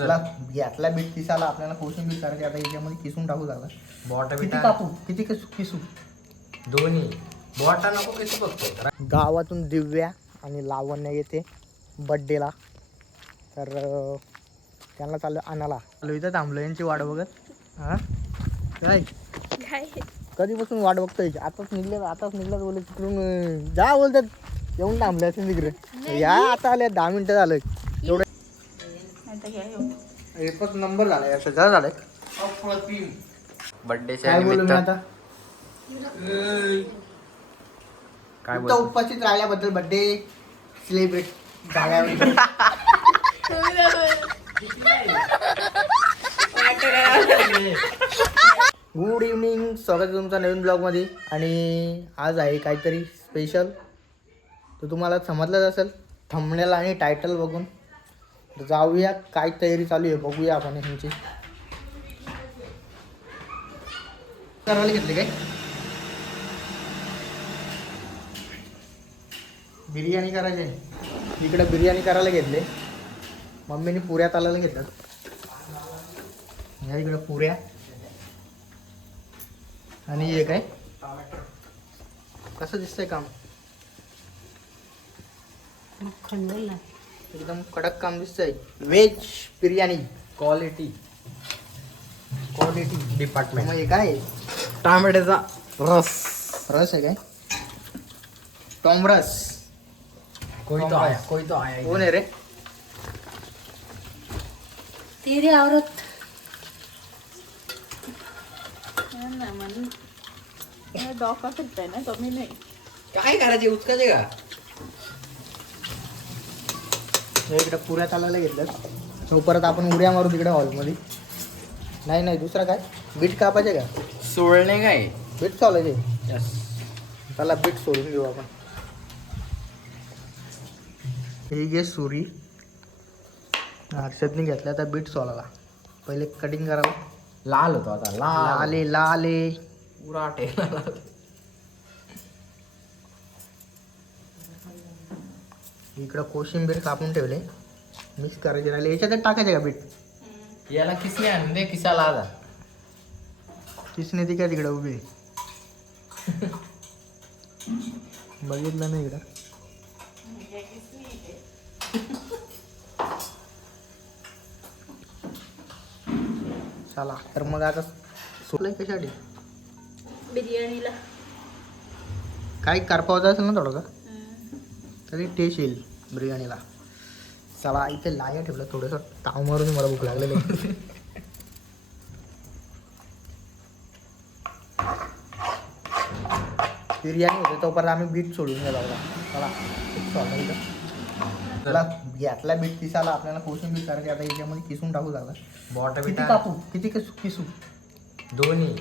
त्याला घ्यातला बीट किसाला आपल्याला कोशिंबीर करायची. आता याच्यामध्ये किसून टाकू झाला. बोटा किती बिटा कापू किती किसू? दोन्ही बोटा नको किसू फक्त. गावातून दिव्या आणि लावण्य येते बड्डेला, तर त्यांना चाललं आणायला. चालू इथं थांबलो यांची वाट बघत. हां काय कधीपासून वाट बघतोय? आताच निघलं बोलत तिकडून जा बोलतात. येऊन थांबले असेल तिकडे. या आता आले 10 मिनिटं झालं एवढं. एकच नंबर झालाय असं झालंय. बर्थडेच्या काय बोलू मी निमित्त आता? काय तुमचा उपस्थित राहिल्याबद्दल बर्थडे सेलिब्रेट झाल्याबद्दल गुड इव्हनिंग. स्वागत आहे तुमचं नवीन ब्लॉगमध्ये. आणि आज आहे काहीतरी स्पेशल, तो तुम्हाला समजलंच असेल थंबनेल आणि टायटल बघून. तर जाऊया काय तयारी चालू आहे बघूया आपण ह्यांची. करायला घेतले काय? बिर्याणी करायची आहे. इकडे बिर्याणी करायला घेतले. मम्मीने पुऱ्या तालायला घेतल्यात. ह्या इकडे पुऱ्या आणि हे काय कसं दिसतंय काम? एकदम कडक काम दिसतंय. Veg biryani quality department. मग हे काय? टोमॅटोचा रस. रस आहे काय? टॉमरस. कोई तो आया कोण आहे रे? तेरी औरत डॉका फिरताय ना कमी नाही. काय करायचे उचकायचे का? हे इकडे पुऱ्या तालायला घेतलं. तो परत आपण उड्या मारू तिकडे हॉलमध्ये. नाही दुसरा काय बीट कापायचे का? सोडणे काय? बीट चालायचे. यस. त्याला बीट सोडून घेऊ आपण. ही घे सुरी. हर्षदने घेतला आता बीट सोलाला. पहिले कटिंग करावं. लाल होतो आता लाल लाले पुरा टेला लाल. इकडं कोशिंबीर कापून ठेवले. मिक्स करायचे राहिले. याच्यातच टाकायचे का बीट? याला किसने आणून दे किसाला आता. किसने ती काय तिकडं उभी बघितलं नाही इकडं. चला तर मग आता सोलय कशासाठी? बिर्याणीला काही करपावता असेल ना थोडंसं, तरी टेस्ट येईल बिर्याणीला. चला इथे लाया ठेवलं. थोडंसं ताव मारून मला भूक लागलेली आहे. बिर्याणी होते तोपर्यंत आम्ही बीट सोडून गेला होता. चला त्याला घ्यातला बीट किसाला आपल्याला कोशिंबीर करायची. आता याच्यामध्ये किसून टाकू झाला. बोटा किती बिटा कापू किती किसू? दोन्ही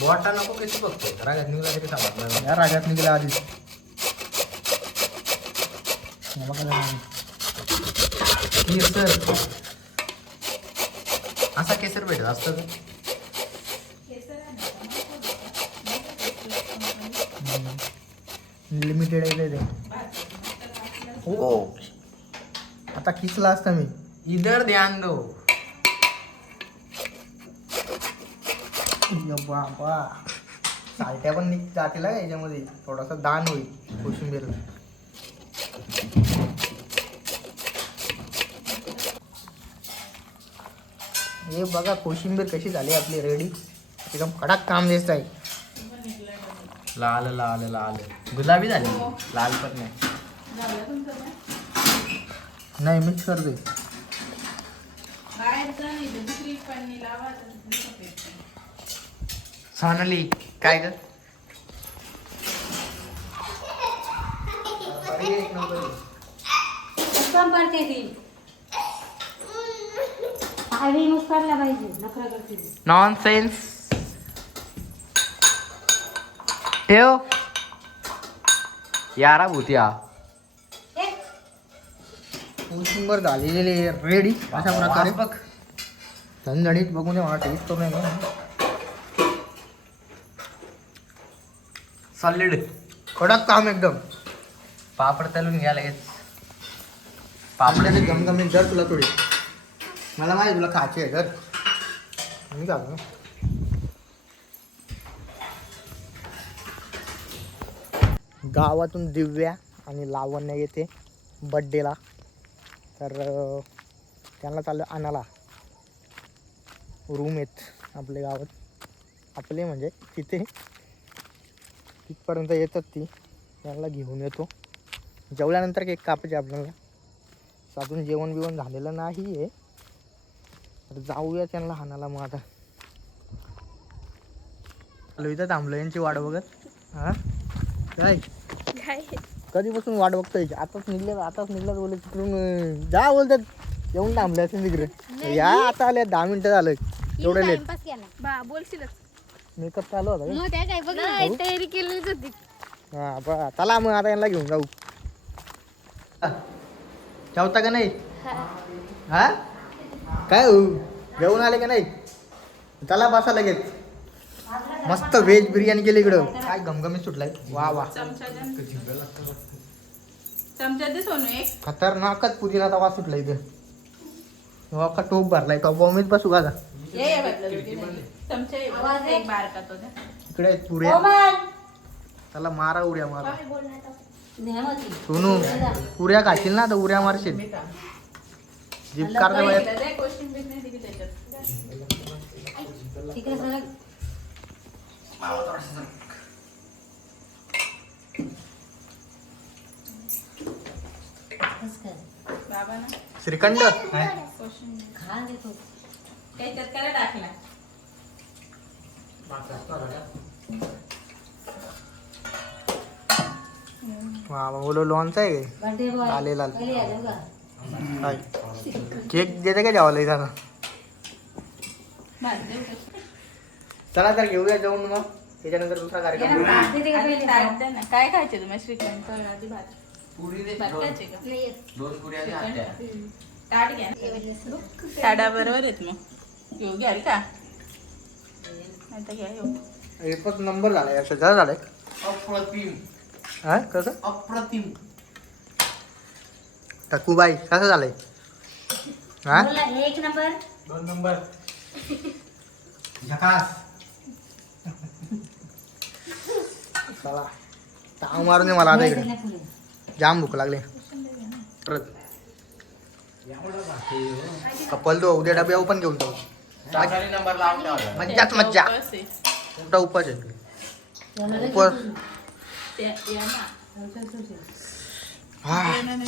बोटा नको किसू फक्त. रागात निघला तरी समजणार. या रागात निघाला आधीच. केसर असा केसर भेटत असतं का? लिमिटेड आहे ते. हो आता किसला असता मी. इधर ध्यान दो. बाबा सालट्या पण जातील का याच्यामध्ये? थोडासा दान होईल कोशिंबीरला. हे बघा कोशिंबीर कशी झाली आपली रेडी. एकदम कडक काम दिसत आहे. लाल लाल लाल गुलाबी झाली. लाल पण नाही. नाही मिक्स करते. सोनाली काय ग? एक नंबर. काम करते ती आधी यूज करायला पाहिजे. नखरा करते ती. नॉनसेन्स. ठेव यारा भूतिया. कोशिंबीर झालेली रेडी अशा प्रकारे. बघ झणझणीत बघून दे मला. टेस्ट करून आहे. सॉलिड. कडक काम एकदम. पापड तळून घ्या लगेच. पापड्याने गमगमीत जर तुला थोडी मला माहिती तुला खायची आहे तर मी खातो ना. गावातून दिव्या आणि लावण्य येते बड्डेला. तर त्यांना चाललं आणायला. रूम आहेत आपल्या गावात, आपले म्हणजे तिथे तिथपर्यंत येतात ती. त्यांना घेऊन येतो. जेवल्यानंतर केक कापायचे आपल्याला. अजून जेवण बिवण झालेलं नाही आहे. तर जाऊया त्यांना हाणाला. मग आता इथं थांबलो यांची वाट बघत. हां काय कधीपासून वाट बघतोय. आताच निघलं बोलत तिकडून जा बोलतात. येऊन थांबले असेल तिकडे. या आता आले 10 मिनिटं झालं. एवढं लेट बोलशीलच मेकअप चालू होता का? तयारी केलीच होती. हां बरं चला मग आता यांना घेऊन जाऊ. ठेवता का नाही? हा काय हो जेवून आले का नाही? चला बसा लगेच. मस्त व्हेज बिर्याणी केली इकडं. काय घमघमीत सुटलाय. वा वा चमचा दे सोनू एक. खतरनाकच पुदिनाचा वास सुटला इथे. का टोप भरलाय का बॉम्बेत बसू का? चमचा एक बारका तो दे. इकडे आहेत पुऱ्या. चला मारा उड्या मारा. सोनू पुऱ्या खाशील ना तर उड्या मारशील. जीप काढता बाहेर. श्रीखंड टाकला. बोलो लॉनचा आहे लाल लाल. केक देते का जेवायला इथं? चला तर घेऊया जाऊन मग त्याच्यानंतर दुसरा कार्यक्रम. काय खायचे तुम्ही? श्रीखंड तळणाची भात पुरी दे. भात खायचे का? 2 पुऱ्या द्या. ताट घ्या. ताडा बरोबर आहेत मग. घेऊ घ्याल का? आता घ्या येऊ. एकच नंबर झालाय. जरा झालाय. अप्रतिम. हा कसं अप्रतिम. टकूबाई कसं झालंय? हा 1 नंबर. 2 नंबर. झकास. चला ताव मारून दे मला आता इकडे. जाम भूक लागली. कपल तो उद्या डबे पण घेऊन जाऊ. नंबर लावून ठेवा. मज्जाच मज्जा. कुठं उपास आहे? उपास हा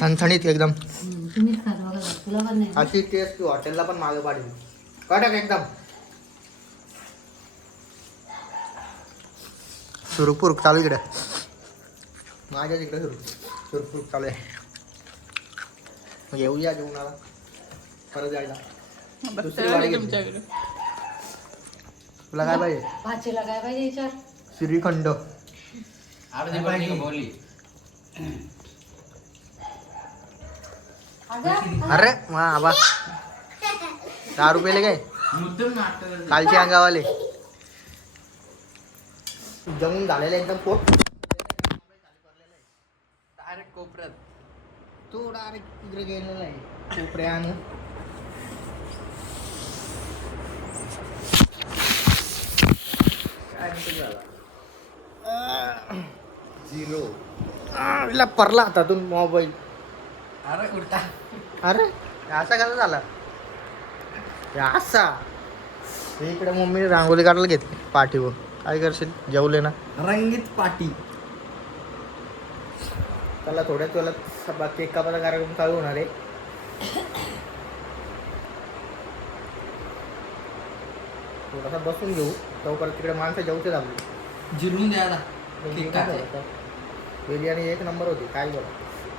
ठणठणीत एकदम. अशी टेस्ट तू हॉटेलला पण मागे पाडली. कडक एकदम. सुरुक चालू इकडे. माझ्या तिकडे सुरुक चालू आहे. येऊया जेवणाला परत जायला. दुसरी गाडी घेतली. तुला काय पाहिजे? भाजीला काय पाहिजे? श्रीखंड. अर्धी भाजी बोलली. अरे वा आबा 10 रुपये काय कालचे अंगावाले. जमून झालेलं एकदम पोट. डायरेक्ट कोपऱ्यात. तो डायरेक्ट तिकडे गेलेला आहे कोपऱ्यानं. काय झाला? 0. इला परला हातातून मोबाईल. अरे उलटा. अरे असा कसा झाला? असा इकडे मम्मीने रांगोळी काढायला घेतली पाठीवर. काय करशील? जेवले ना. रंगीत पाटी. त्याला थोड्याच वेळात केक कापायचा कार्यक्रम चालू होणार आहे. थोडासा बसून घेऊ तोपर्यंत तिकडे माणसं जेवते आपली. जिरून द्या आता. बिर्याणी 1 नंबर होती. काय बरं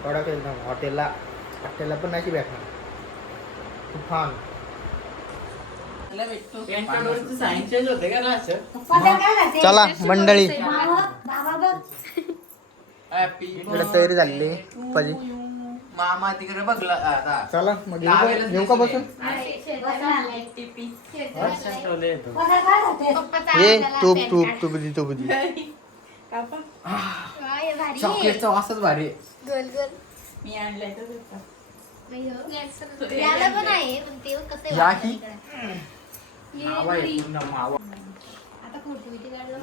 कडक एकदम. हॉटेलला पण नाही भेटणार. तुफान. चला मंडळी इकडे तयारी झालेली पप्पाची. मामा तिकडे बघला आता. चला मग घेऊ का बसून? ये तूप चॉकलेटचा वासच भारी. मी आणलाय तर याला पण आहे पण ते कसं या की? मावा आहे पूर्ण मावा. आता फोटो काढलं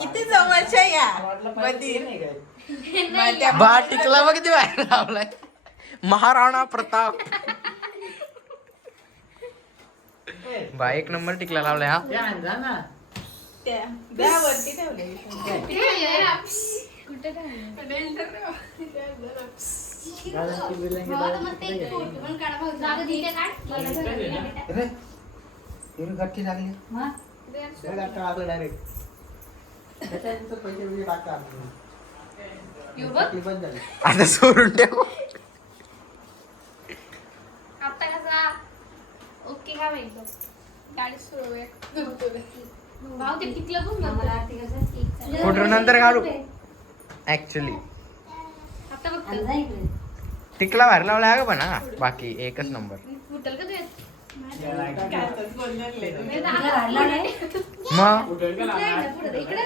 किती जवळच्या या बधीर बा टिकला बघ किती बाहेर लावलाय. महाराणा प्रताप. बा एक नंबर टिकला लावलाय हा. त्या वरती ठेवले कुठे आता सोडून ठेव. आता कसा ओके का माहिती गाडी सुरू भाऊ ते टिकलं पण फोटो नंतर काढू. ऍक्च्युली आता बघ टिकला बाहेर लावला आहे का पण हा. बाकी एकच नंबर. फुटल का तू मग इकडे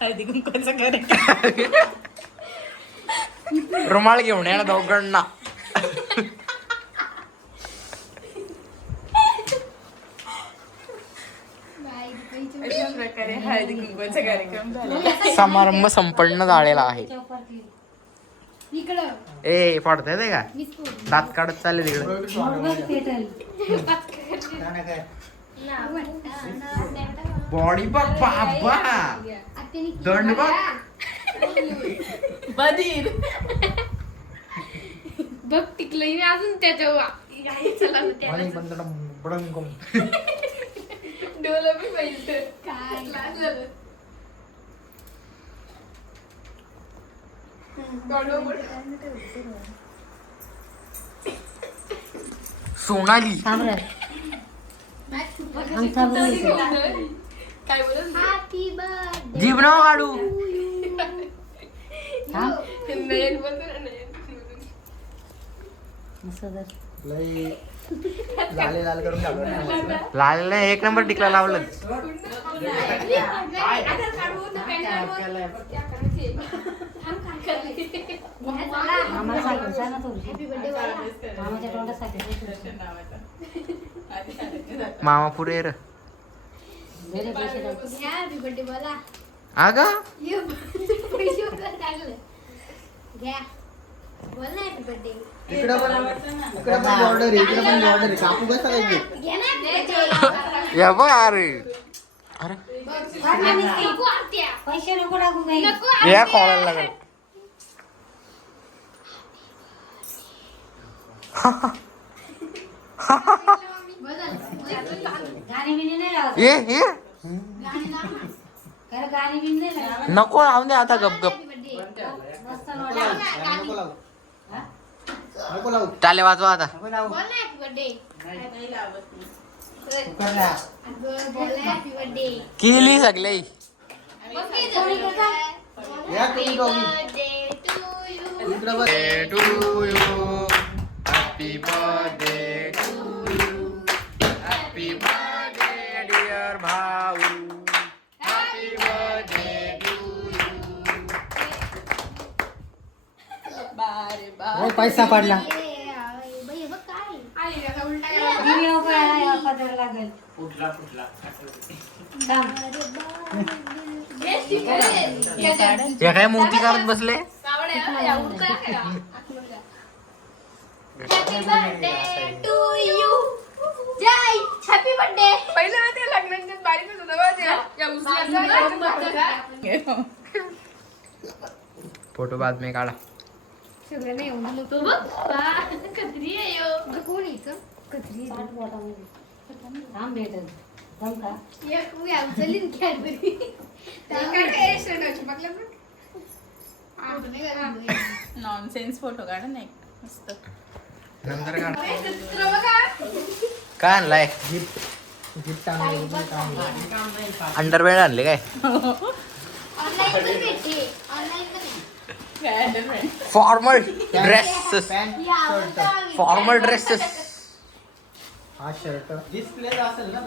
हळदी कुंकवाचा कार्यक्रम. रुमाल घेऊन या ना दोघांना. अशा प्रकारे हळदी कुंकवाचा कार्यक्रम झाला. समारंभ संपन्न झालेला आहे. इकडं ए पडतंय ते का दात काढत चालले तिकडे. बॉडी बघ बाबा. दंड बघ. बधीर बघ टिकलंय अजून त्याच्या चला डोलं बी पाहिजे काय लागलं सोनाली काय बोलत हॅपी बर्थडे जीभ नाव काढू. नयन बोलतो ना नयन लाल लाल करून घालून लाल एक नंबर टिकला लावलं. मामा पुरे र हॅपी बर्थडे बोला अग घ्या बोल ना हॅपी बर्थडे इकडं पण ऑर्डर आहे. इकडं पण ऑर्डर आहे. कापू कसं काय घ्या ना या बघ अरे अरे नको आत्या पैसे नको टाकू काही. नको या खोलायला लागल. गाणी बिणी नाही लावत. ये ये खरं गाणी बिणी नाही लावत. नको राहून दे आता गप गप. मस्त नको नोटा. लावू. नको लावू. नको लावू. टाले वाजवा आता. नको लावू. बोल ना हॅपी बर्थडे काही लावत नाही. कुकर द्या. बोल ना हॅपी बर्थडे केली सगळे. या तुम्ही दोघी. बर्थडे टू यू इकडं बघ. To you happy birthday to you happy birthday dear भाऊ हॅपी बर्थडे टू बारे बा हो, पैसा पडला. बाई बघ काय आली का उलटा दिवे उभा पदर लागेल. थांब. हे काय मोती करत बसले. Happy birthday to you Jay happy birthday पहिलं ना ते लग्नाच्या बारीक होतं बघ ते. या उचलायचं. फोटो बाद में काढा. सगळं नाही एवढं मोठं बघ कत्री आहे यो कोण यायचं कत्री साठ बोटामध्ये. थांब भेटेल. थांब का? एक मी उचलली कॅडबरी नॉनसेन्स फोटो काढा ना एक मस्त. नंतर काढ. काय आणलाय. गिफ्ट आणलं. अंडरवेअर आणले काय. ऑनलाईन पण भेटते ऑनलाईन पण formal dresses shirt formal dresses हा शर्ट डिस्प्ले असेल ना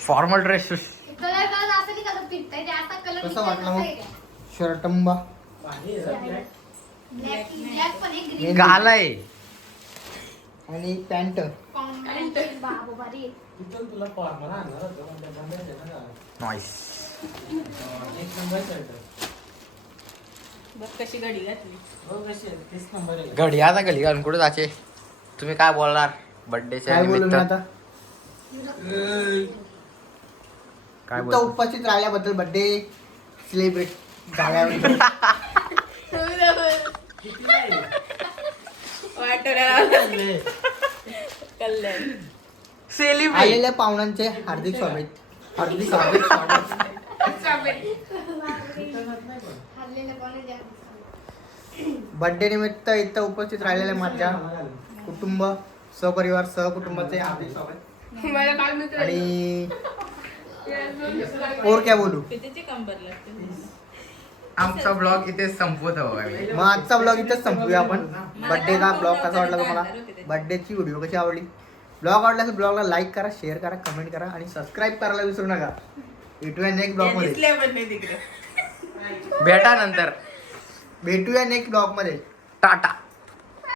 फॉर्मल ड्रेसेस कलर असं नाही का पिटतंय ते आता कलर कसं वाटलं मग शर्टंबा ब्लॅक पण एक ग्रीन घालाय आणि पॅन्ट बाबा भारी नाईस बघ कशी घडी घातली घडी आता घडी घालून कुठे जायचे तुम्ही काय बोलणार बर्थडेच्या काय बोलू मी निमित्त आता काय इथं बोल उपस्थित राहिल्याबद्दल बर्थडे सेलिब्रेट झाल्याबद्दल कल्याण सेलिब्रेट आलेल्या पाहुण्यांचे हार्दिक स्वागत हार्दिक स्वागत बर्थडे निमित्त इथं उपस्थित राहिलेल्या माझ्या कुटुंब सहपरिवार सहकुटुंबाचे हार्दिक स्वागत आणि और क्या बोलू कितीची कंबर लागते आमचा ब्लॉग इथे संपवत हवा आहे मग आजचा ब्लॉग इथेच संपूया आपण बर्थडेचा ब्लॉग कसा वाटला तुम्हाला बर्थडेची व्हिडिओ कशी आवडली ब्लॉग आवडला तर ब्लॉगला लाईक करा शेअर करा कमेंट करा आणि सबस्क्राईब करायला विसरू नका भेटूया नेक्स्ट ब्लॉग मध्ये दिसले पण नाही तिकडे भेटा नंतर भेटूया नेक्स्ट ब्लॉग मध्ये टाटा